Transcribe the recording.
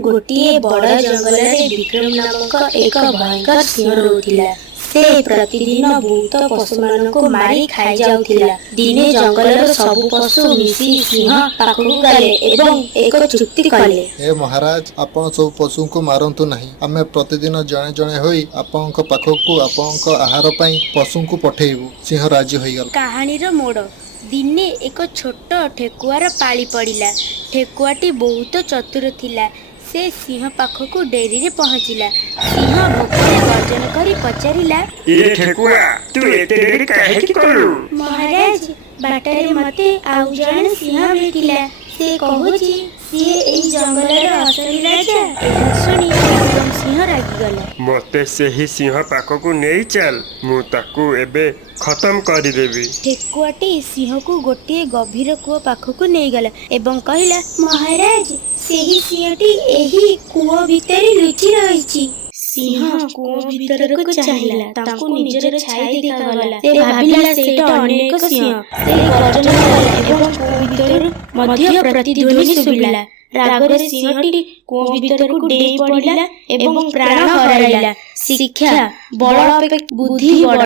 गोटे बड़ जंगल विक्रम नामक एक भयंकर सिंह रहुथिला। से प्रतिदिन बहुत पशु मान को मारी खाई जाउथिला। दिने जंगल सबु पशु मिसी सिंह पाखकु गले एवं एक चुक्ति कले। हे महाराज, आपण सब पशु को मारंतु नहीं। आमे प्रतिदिन जणे जणे होई आपनक पाखकु आपनक आहार पई पशु को पठेइबु। सिंह राजी होइगल। कहानीर मोड़ दिने एक छोट ठेकुआर पाली पड़िला। ठेकुआटी बहुत चतुर थिला। से सिंह पाखकु डेरी रे पहुँचिला। सिंह भोकरे गर्जन करी पचारिला, ए ठेकुआ, तू एते डेरी काहे की करू? महाराज, बाटरे मते आउ जण सिंह भेटिला। से कहूची सिए एई जंगलर असली राजा। एहा सुनी विक्रम सिंह रागिगला। मते सेही सिंह पाखकु नेई चल, मु ताकू एबे खत्म करी देबी। ठेकुआटी सिंह को गोटे गभीर कूଅ पाखकु नहीं गला एवं कहला, महाराज, सेही सिंहटी एही कूଅ भितरे लुचि रहिछि। सिंह कूଅ भितरକୁ चाहिला। तांको निजर छाई देखागला। से भाबिला सेटा अन्य एक सिंह। से गर्जन कला एवं कूଅ भितरु मध्य प्रतिध्वनि सुबिला। रागरे सिंहटी कूଅ भितरକୁ डेई पड़िला एवं प्राण हराइला। शिक्षा बड़ अपेक्षा बुद्धि बड़।